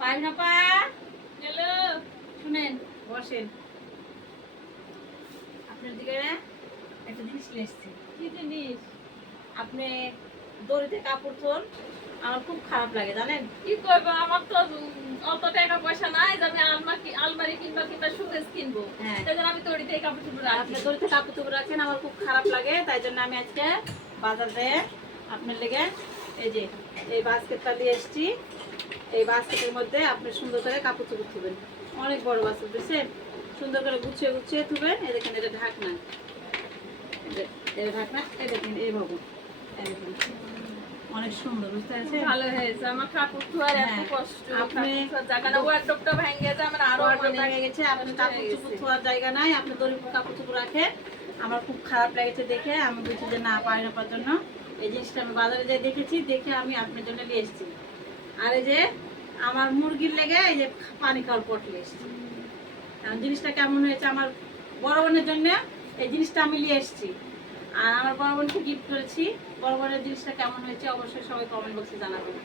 পারবেন আপা? হ্যালো। শুনেন, বসেন। আপনার দিকে একটা জিনিস নিয়ে এসেছি। কি জিনিস? আপনি দড়িতে কাপড় তোল, আমার খুব খারাপ লাগে জানেন। কি করবো, আমার তো অত টাকা পয়সা নাই যে আমি আলমারি কিনবো কিংবা শোকেস কিনবো। হ্যাঁ, তাই জন্য আমি দড়িতে কাপড় চোপড় রাখি। আপনি দড়িতে কাপড় চোপড় রাখেন, আমার খুব খারাপ লাগে। তাই জন্য আমি আজকে বাজার থেকে আপনার লেগে এই যে এই বাস্কেটটা নিয়ে এসেছি। এই বাস্কেটের মধ্যে আপনি সুন্দর করে কাপড় চোপড় থুবেন। অনেক বড় বাস্কেট, বুঝছেন? সুন্দর করে গুছিয়ে গুছিয়ে থুবেন। এই দেখেন, এটা ঢাকনা, এটা ঢাকনা, এই দেখেন এইভাবে, এই দেখেন অনেক সুন্দর, বুঝতে পারছেন? ভালো হয়েছে, আমার কাপড় ধোয়ার এত হ্যাঁ, কষ্ট। আপনি জায়গা না, ওয়ার্ডরোবটা ভেঙে গেছে, আমার আরো ভেঙে গেছে, আপনি কাপড় চোপড় ধোয়ার জায়গা নাই, আপনি দড়ি কাপড় চোপড় রাখেন। আমার খুব খারাপ লেগেছে দেখে, আমি বলছি যে না, পারি না পাওয়ার জন্য এই জিনিসটা আমি বাজারে যাই দেখেছি, দেখে আমি আপনার জন্য নিয়ে এসেছি। আর এই যে আমার মুরগির লেগে এই যে পানি খাওয়ার পট নিয়ে এসেছি। কারণ জিনিসটা কেমন হয়েছে, আমার বড় বোনের জন্য এই জিনিসটা আমি নিয়ে এসেছি। আর আমার বড় বোনকে গিফট করেছি। বড় বোনের জিনিসটা কেমন হয়েছে অবশ্যই সবাই কমেন্ট বক্সে জানাবেন।